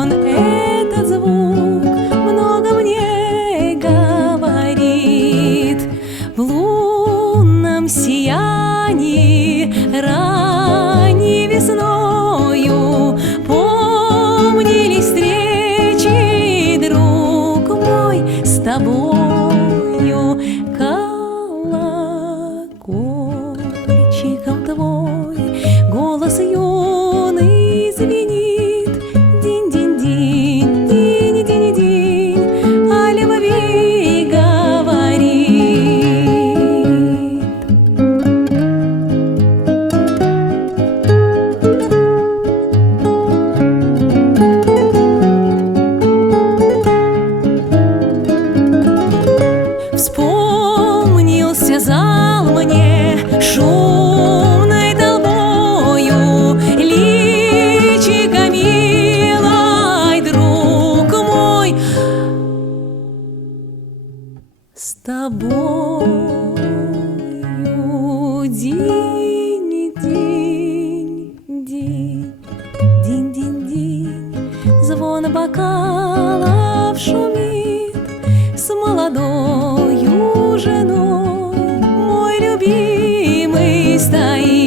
он, этот звук, много мне говорит. В лунном сиянии ранней весною помнились встречи, друг мой, с тобою. Колокольчиком твой голос юный звенит. Динь-динь-динь, динь-динь-динь, о любви говорит. Вспомнился зал мне шумной толпою, личико милой, друг мой, с тобою. Динь, динь, динь, динь, динь, динь, звон бокалов шумит с молодою женой. Мой любимый стоит.